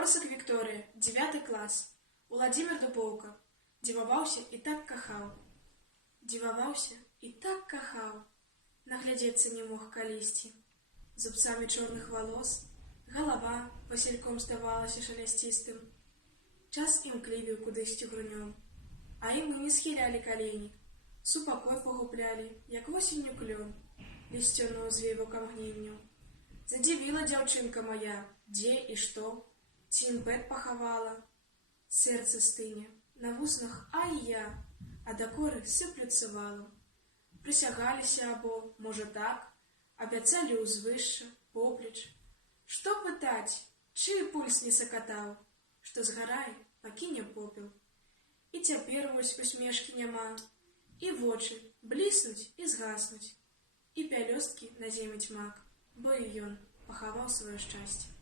Корсак Вікторыя, 9 клас. Уладзімір Дубоўка. Дзіваваўся і так кахаў. Дзіваваўся і так кахаў. Наглядзецца не мог калісьці. Зубцамі чорных валос галава васільком здавалася шалясцістым. Час імклівіў кудысьці грунём, а і мы не схілялі калені. Супакой пагублялі, як восенню клён, лісцёную звейвукам гненню. Задзівіла дзяўчынка моя, дзе і што, ці імпэт пахавала. Сэрца стыне, на вуснах ай-я, а дакоры сыплюцца валом. Прысягаліся або, можа так, абяцалі ўзвышша, поплеч. Што пытаць, чый пульс не сакатаў, што згарае, пакіне попел. І цяпер вось усмешкі няма, і вочы бліснуць і згаснуць, і пялёсткі наземіць мак, бо і ён пахаваў сваё шчасце.